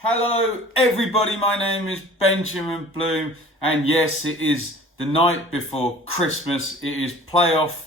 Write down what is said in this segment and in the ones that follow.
Hello everybody, my name is Benjamin Bloom, and yes, it is the night before Christmas. It is playoff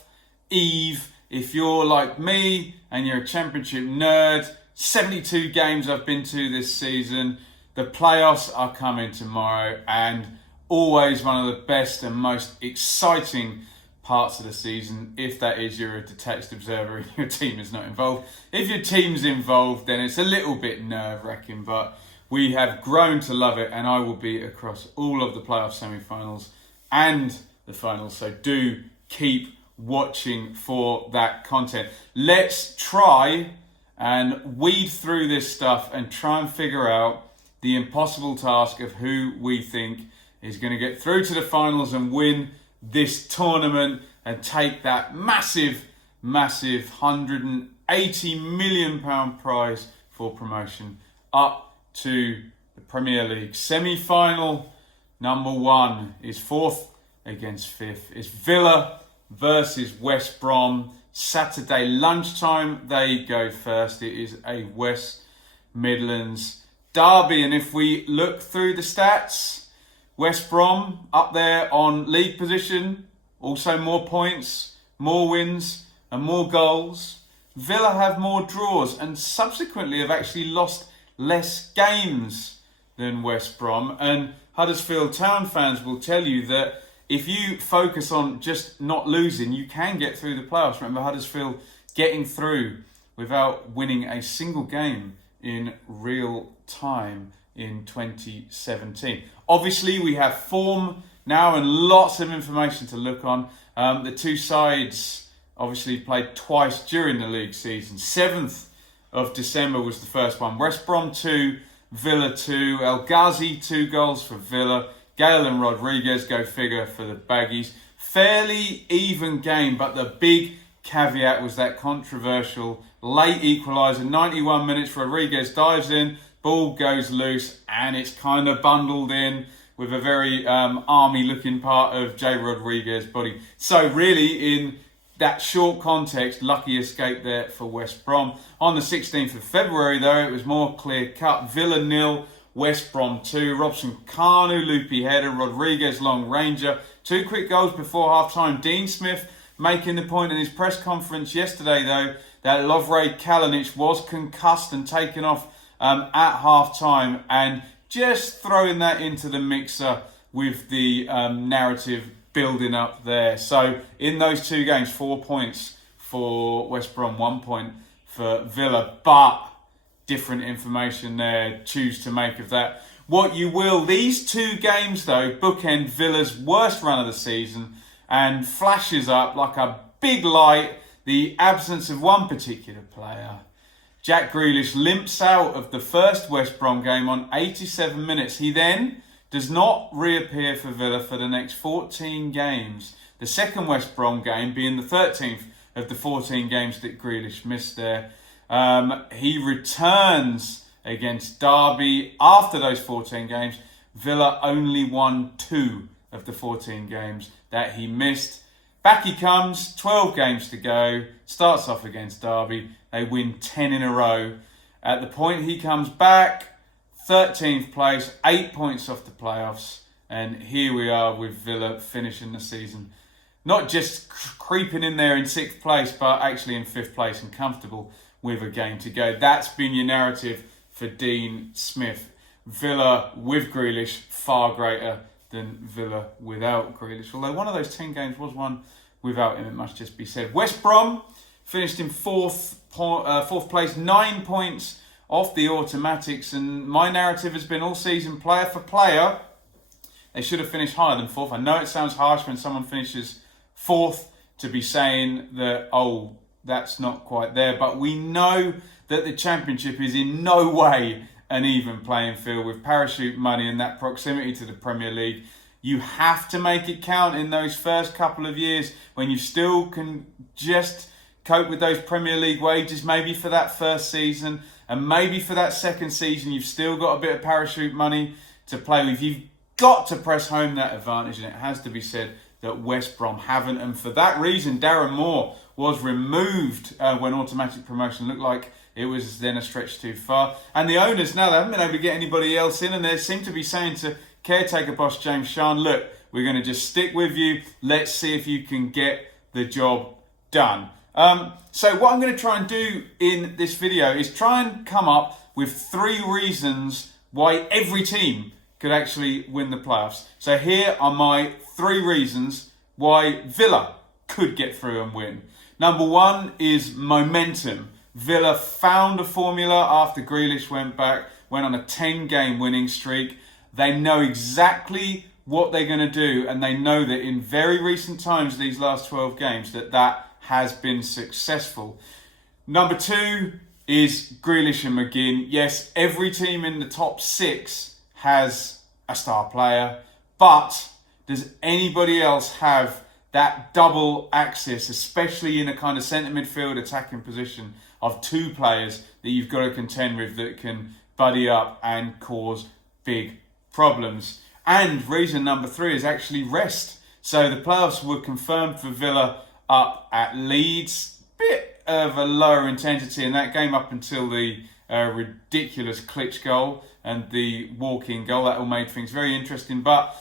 eve. If you're like me and you're a championship nerd, 72 games I've been to this season. The playoffs are coming tomorrow, and always one of the best and most exciting parts of the season, if that is you're a detached observer and your team is not involved. If your team's involved, then it's a little bit nerve-wracking, but we have grown to love it, and I will be across all of the playoff semi-finals and the finals, so do keep watching for that content. Let's try and weed through this stuff and try and figure out the impossible task of who we think is going to get through to the finals and win this tournament and take that massive £180 million prize for promotion up to the Premier League. Semi-final number one is fourth against fifth. It's Villa versus West Brom. Saturday lunchtime, they go first. It is a West Midlands derby, and if we look through the stats, West Brom up there on league position, also more points, more wins and more goals. Villa have more draws and subsequently have actually lost less games than West Brom. And Huddersfield Town fans will tell you that if you focus on just not losing, you can get through the playoffs. Remember Huddersfield getting through without winning a single game in real time in 2017. Obviously, we have form now and lots of information to look on. The two sides obviously played twice during the league season. 7th of December was the first one. West Brom 2, Villa 2. El Ghazi 2 goals for Villa. Gale and Rodriguez, go figure, for the Baggies. Fairly even game, but the big caveat was that controversial late equaliser. 91 minutes, Rodriguez dives in, ball goes loose, and it's kind of bundled in with a very army-looking part of Jay Rodriguez's body. So really, in that short context, lucky escape there for West Brom. On the 16th of February, though, it was more clear-cut. Villa 0, West Brom 2. Robson Kanu, loopy header. Rodriguez, long ranger. 2 quick goals before half-time. Dean Smith making the point in his press conference yesterday, though, that Lovre Kalinic was concussed and taken off at half-time, and just throwing that into the mixer with the narrative building up there. So in those 2 games, 4 points for West Brom, 1 point for Villa, but different information there. Choose to make of that what you will. These 2 games, though, bookend Villa's worst run of the season and flashes up like a big light the absence of one particular player. Jack Grealish limps out of the first West Brom game on 87 minutes. He then does not reappear for Villa for the next 14 games. The second West Brom game being the 13th of the 14 games that Grealish missed there. He returns against Derby after those 14 games. Villa only won 2 of the 14 games that he missed. Back he comes, 12 games to go, starts off against Derby. They win 10 in a row. At the point he comes back, 13th place, 8 points off the playoffs. And here we are with Villa finishing the season. Not just creeping in there in 6th place, but actually in 5th place and comfortable with a game to go. That's been your narrative for Dean Smith. Villa with Grealish, far greater than Villa without Grealish. Although one of those 10 games was one without him, it must just be said. West Brom finished in fourth place, 9 points off the automatics. And my narrative has been all season, player for player, they should have finished higher than 4th. I know it sounds harsh when someone finishes 4th to be saying that, oh, that's not quite there. But we know that the Championship is in no way an even playing field with parachute money and that proximity to the Premier League. You have to make it count in those first couple of years when you still can just cope with those Premier League wages, maybe for that first season, and maybe for that second season you've still got a bit of parachute money to play with. You've got to press home that advantage, and it has to be said that West Brom haven't, and for that reason Darren Moore was removed when automatic promotion looked like it was then a stretch too far. And the owners now, they haven't been able to get anybody else in, and they seem to be saying to caretaker boss James Sharn, look, we're going to just stick with you. Let's see if you can get the job done. So what I'm going to try and do in this video is try and come up with 3 reasons why every team could actually win the playoffs. So here are my 3 reasons why Villa could get through and win. Number 1 is momentum. Villa found a formula after Grealish went on a 10-game winning streak. They know exactly what they're going to do, and they know that in very recent times, these last 12 games, that has been successful. Number 2 is Grealish and McGinn. Yes, every team in the top 6 has a star player, but does anybody else have that double axis, especially in a kind of centre midfield attacking position of 2 players that you've got to contend with that can buddy up and cause big problems? And reason number 3 is actually rest. So the playoffs were confirmed for Villa up at Leeds. Bit of a lower intensity in that game up until the ridiculous Klitsch goal and the walk-in goal. That all made things very interesting. But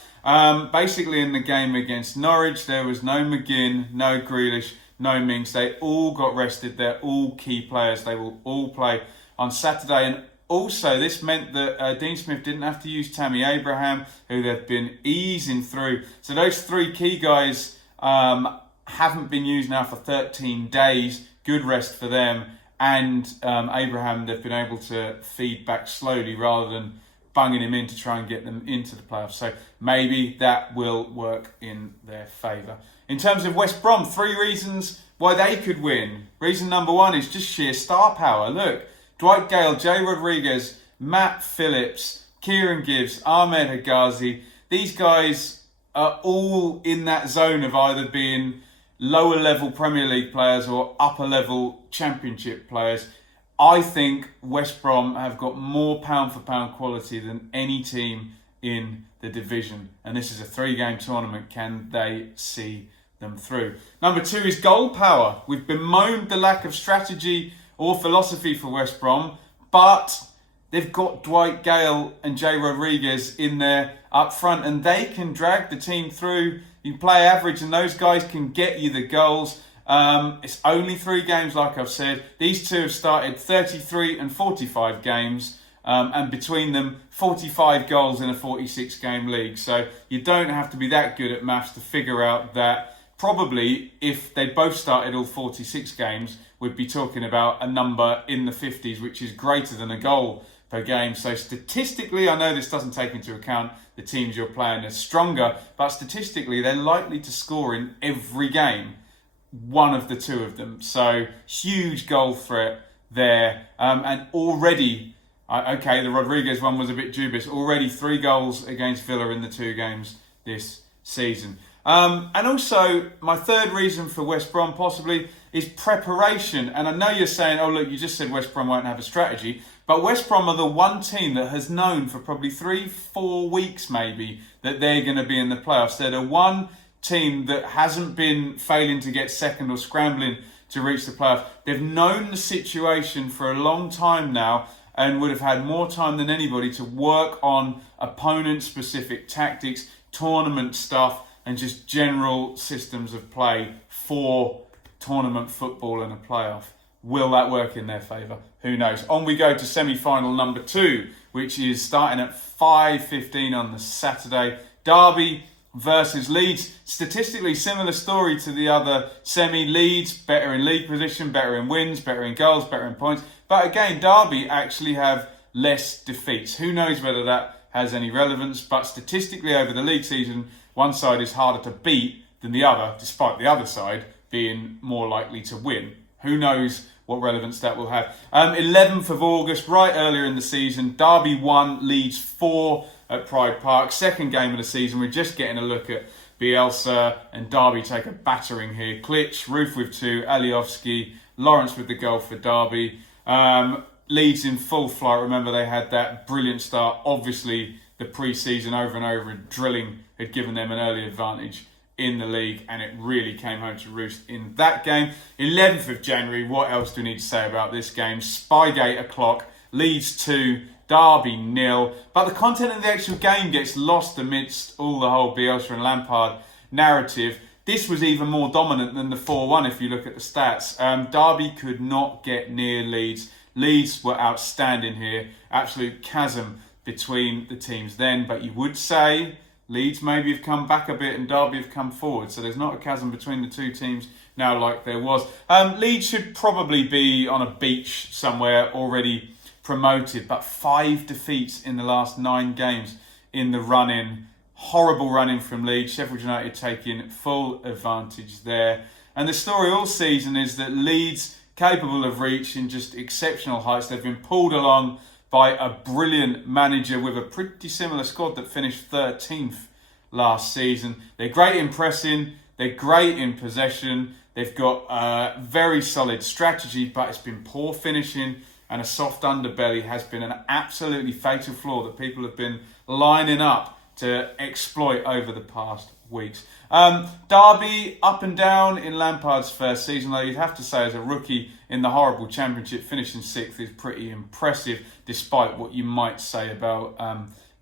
basically in the game against Norwich, there was no McGinn, no Grealish, no Mings. They all got rested. They're all key players. They will all play on Saturday. And also, this meant that Dean Smith didn't have to use Tammy Abraham, who they've been easing through. So those 3 key guys haven't been used now for 13 days. Good rest for them. And Abraham, they've been able to feed back slowly rather than bunging him in to try and get them into the playoffs. So maybe that will work in their favour. In terms of West Brom, 3 reasons why they could win. Reason number 1 is just sheer star power. Look, Dwight Gale, Jay Rodriguez, Matt Phillips, Kieran Gibbs, Ahmed Hegazi. These guys are all in that zone of either being lower level Premier League players or upper level Championship players. I think West Brom have got more pound for pound quality than any team in the division. And this is a 3-game tournament. Can they see them through? Number 2 is goal power. We've bemoaned the lack of strategy or philosophy for West Brom, but they've got Dwight Gale and Jay Rodriguez in there up front, and they can drag the team through. You play average, and those guys can get you the goals. It's only 3 games, like I've said. These 2 have started 33 and 45 games, and between them, 45 goals in a 46-game league. So you don't have to be that good at maths to figure out that probably if they both started all 46 games, we'd be talking about a number in the 50s, which is greater than a goal per game. So statistically, I know this doesn't take into account the teams you're playing are stronger, but statistically, they're likely to score in every game, one of the 2 of them. So huge goal threat there. And already, okay, the Rodriguez one was a bit dubious. Already 3 goals against Villa in the 2 games this season. And also, my 3rd reason for West Brom possibly is preparation. And I know you're saying, oh, look, you just said West Brom won't have a strategy. But West Brom are the one team that has known for probably 3-4 weeks maybe that they're going to be in the playoffs. They're the one team that hasn't been failing to get second or scrambling to reach the playoffs. They've known the situation for a long time now and would have had more time than anybody to work on opponent-specific tactics, tournament stuff, and just general systems of play for tournament football and a playoff. Will that work in their favour? Who knows? On we go to semi-final number 2, which is starting at 5:15 on the Saturday. Derby versus Leeds. Statistically similar story to the other semi. Leeds better in league position, better in wins, better in goals, better in points. But again, Derby actually have less defeats. Who knows whether that has any relevance? But statistically over the league season, one side is harder to beat than the other, despite the other side being more likely to win. Who knows what relevance that will have. 11th of August, right earlier in the season, Derby 1, Leeds 4 at Pride Park. 2nd game of the season. We're just getting a look at Bielsa and Derby take a battering here. Klitsch, Roof with 2, Alioski, Lawrence with the goal for Derby. Leeds in full flight. Remember, they had that brilliant start. Obviously, the pre-season over and over drilling had given them an early advantage in the league, and it really came home to roost in that game. 11th of January, what else do we need to say about this game? Spygate o'clock, Leeds 2, Derby 0. But the content of the actual game gets lost amidst all the whole Bielsa and Lampard narrative. This was even more dominant than the 4-1 if you look at the stats. Derby could not get near Leeds. Leeds were outstanding here. Absolute chasm between the teams then. But you would say Leeds maybe have come back a bit and Derby have come forward. So there's not a chasm between the two teams now like there was. Leeds should probably be on a beach somewhere already promoted. But 5 defeats in the last 9 games in the run-in. Horrible run-in from Leeds. Sheffield United taking full advantage there. And the story all season is that Leeds, capable of reaching just exceptional heights, they've been pulled along by a brilliant manager with a pretty similar squad that finished 13th last season. They're great in pressing, they're great in possession, they've got a very solid strategy, but it's been poor finishing, and a soft underbelly has been an absolutely fatal flaw that people have been lining up to exploit over the past weeks. Derby up and down in Lampard's first season, though you'd have to say as a rookie in the horrible Championship, finishing 6th is pretty impressive, despite what you might say about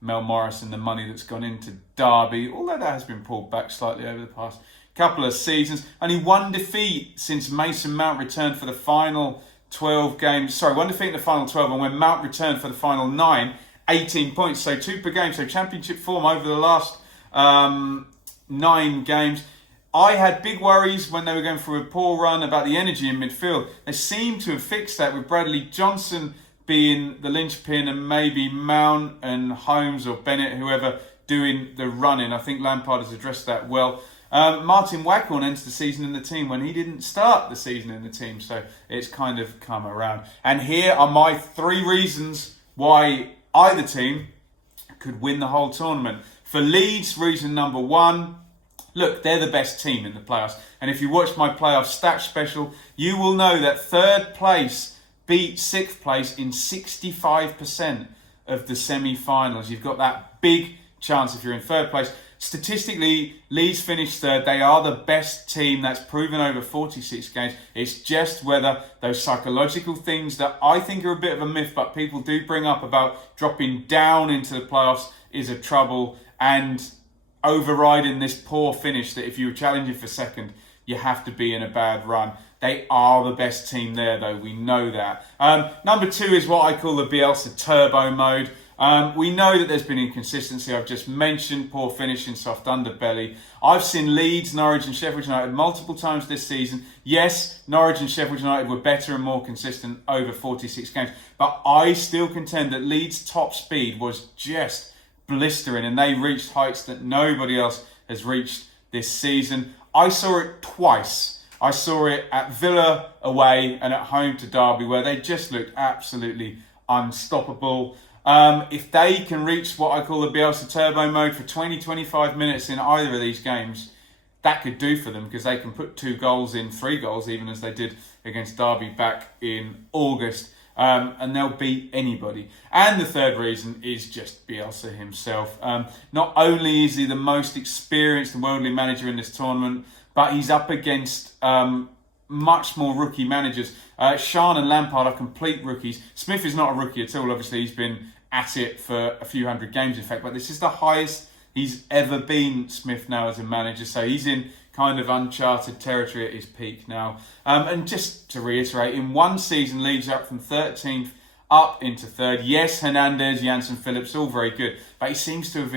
Mel Morris and the money that's gone into Derby, although that has been pulled back slightly over the past couple of seasons. Only 1 defeat since Mason Mount returned for the final 12 games. Sorry, 1 defeat in the final 12, and when Mount returned for the final 9, 18 points, so 2 per game. So Championship form over the last 9 games. I had big worries when they were going through a poor run about the energy in midfield. They seem to have fixed that with Bradley Johnson being the linchpin and maybe Mount and Holmes or Bennett, whoever, doing the running. I think Lampard has addressed that well. Martin Waghorn enters the season in the team when he didn't start the season in the team, so it's kind of come around. And here are my 3 reasons why either team could win the whole tournament. For Leeds, reason number 1, look, they're the best team in the playoffs. And if you watch my playoff stats special, you will know that 3rd place beat 6th place in 65% of the semi-finals. You've got that big chance if you're in 3rd place. Statistically, Leeds finished 3rd. They are the best team. That's proven over 46 games. It's just whether those psychological things that I think are a bit of a myth, but people do bring up about dropping down into the playoffs is a trouble, and overriding this poor finish that if you were challenging for 2nd, you have to be in a bad run. They are the best team there, though. We know that. Number 2 is what I call the Bielsa turbo mode. We know that there's been inconsistency. I've just mentioned poor finishing, soft underbelly. I've seen Leeds, Norwich and Sheffield United multiple times this season. Yes, Norwich and Sheffield United were better and more consistent over 46 games. But I still contend that Leeds' top speed was just blistering, and they reached heights that nobody else has reached this season. I saw it twice. I saw it at Villa away and at home to Derby, where they just looked absolutely unstoppable. If they can reach what I call the Bielsa turbo mode for 20-25 minutes in either of these games, that could do for them, because they can put 2 goals in, 3 goals even, as they did against Derby back in August, and they'll beat anybody. And the 3rd reason is just Bielsa himself. Not only is he the most experienced and worldly manager in this tournament, but he's up against much more rookie managers. Sean and Lampard are complete rookies. Smith is not a rookie at all. Obviously, he's been at it for a few hundred games, in fact, but this is the highest he's ever been, Smith, now as a manager. So he's in kind of uncharted territory at his peak now. And just to reiterate, in one season, Leeds are up from 13th up into 3rd. Yes, Hernandez, Janssen, Phillips, all very good, but he seems to have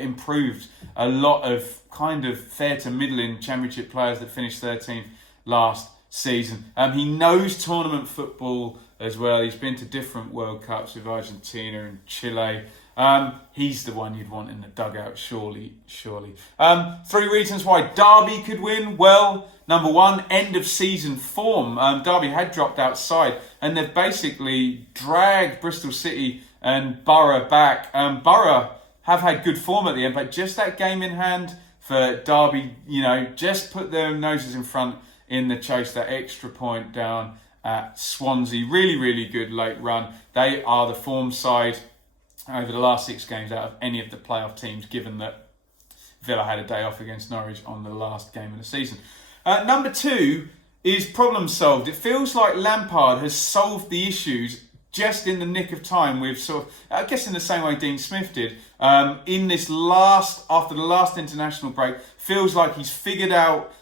improved a lot of kind of fair to middling Championship players that finished 13th last season. He knows tournament football as well. He's been to different World Cups with Argentina and Chile. He's the one you'd want in the dugout, surely. 3 reasons why Derby could win. Well, number 1, end of season form. Derby had dropped outside, and they've basically dragged Bristol City and Borough back. Borough have had good form at the end, but just that game in hand for Derby, just put their noses in front in the chase, that extra point down at Swansea. Really, really good late run. They are the form side over the last 6 games out of any of the playoff teams, given that Villa had a day off against Norwich on the last game of the season. Number 2 is problem solved. It feels like Lampard has solved the issues just in the nick of time with sort of, I guess in the same way Dean Smith did, in this after the last international break, feels like he's figured out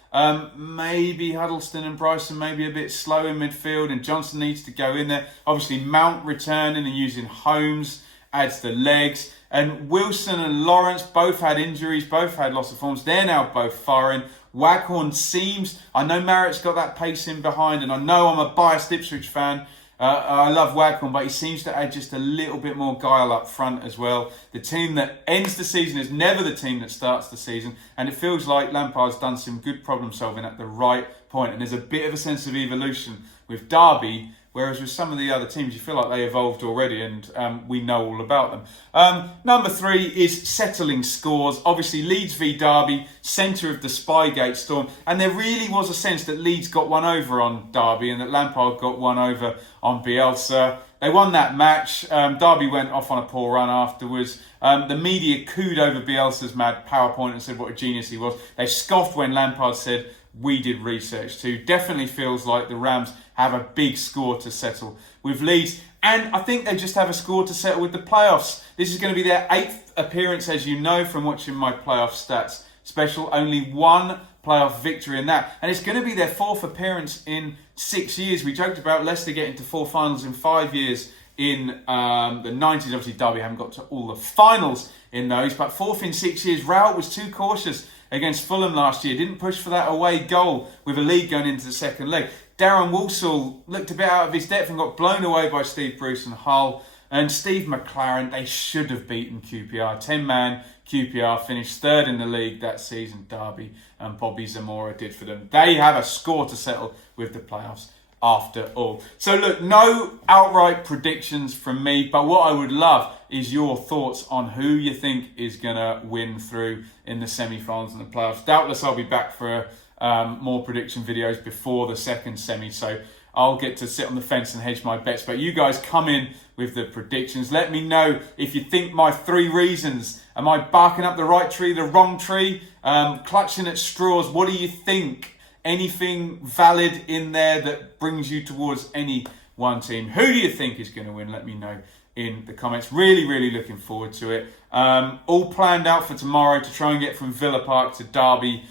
maybe Huddleston and Bryson may be a bit slow in midfield and Johnson needs to go in there. Obviously Mount returning and using Holmes adds the legs. And Wilson and Lawrence both had injuries, both had loss of forms. They're now both firing. Waghorn seems, I know Marriott got that pace in behind, and I know I'm a biased Ipswich fan. I love Waghorn, but he seems to add just a little bit more guile up front as well. The team that ends the season is never the team that starts the season, and it feels like Lampard's done some good problem solving at the right point, and there's a bit of a sense of evolution with Derby, whereas with some of the other teams you feel like they evolved already, and we know all about them. Number 3 is settling scores. Obviously Leeds v Derby, centre of the Spygate storm, and there really was a sense that Leeds got one over on Derby and that Lampard got one over on Bielsa. They won that match. Derby went off on a poor run afterwards. The media cooed over Bielsa's mad PowerPoint and said what a genius he was. They scoffed when Lampard said, we did research too. Definitely feels like the Rams have a big score to settle with Leeds. And I think they just have a score to settle with the playoffs. This is going to be their 8th appearance, as you know from watching my playoff stats special. Only one playoff victory in that. And it's going to be their 4th appearance in 6 years. We joked about Leicester getting to 4 finals in 5 years in the 90s. Obviously, Derby haven't got to all the finals in those, but 4th in 6 years. Rowett was too cautious against Fulham last year. Didn't push for that away goal with a lead going into the second leg. Darren Walsall looked a bit out of his depth and got blown away by Steve Bruce and Hull. And Steve McLaren, they should have beaten QPR. 10-man QPR finished 3rd in the league that season. Derby and Bobby Zamora did for them. They have a score to settle with the playoffs after all. So look, no outright predictions from me, but what I would love is your thoughts on who you think is going to win through in the semi-finals and the playoffs. Doubtless I'll be back for more prediction videos before the second semi, so I'll get to sit on the fence and hedge my bets. But you guys come in with the predictions. Let me know if you think my 3 reasons, am I barking up the right tree, the wrong tree, clutching at straws? What do you think? Anything valid in there that brings you towards any one team? Who do you think is going to win? Let me know in the comments. Really looking forward to it. All planned out for tomorrow to try and get from Villa Park to Derby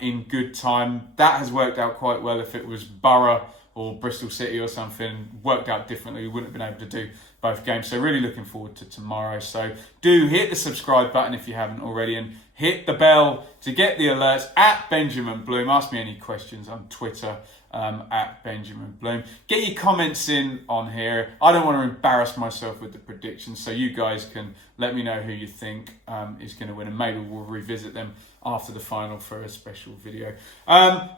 in good time. That has worked out quite well. If it was Borough or Bristol City or something, worked out differently, we wouldn't have been able to do both games. So really looking forward to tomorrow. So do hit the subscribe button if you haven't already, and hit the bell to get the alerts at Benjamin Bloom. Ask me any questions on Twitter at Benjamin Bloom. Get your comments in on here. I don't want to embarrass myself with the predictions, so you guys can let me know who you think is going to win, and maybe we'll revisit them after the final for a special video.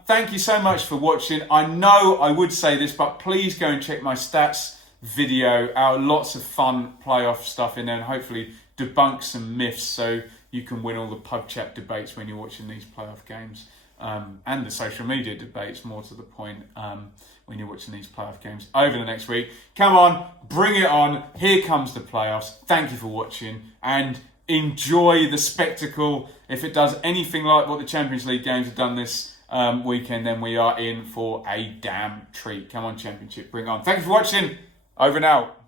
Thank you so much for watching. I know I would say this, but please go and check my stats video out. Lots of fun playoff stuff in there, and hopefully debunk some myths so you can win all the pub chat debates when you're watching these playoff games, and the social media debates, more to the point, when you're watching these playoff games over the next week. Come on, bring it on. Here comes the playoffs. Thank you for watching, and enjoy the spectacle. If it does anything like what the Champions League games have done this weekend, then we are in for a damn treat. Come on, Championship, bring it on. Thank you for watching. Over and out.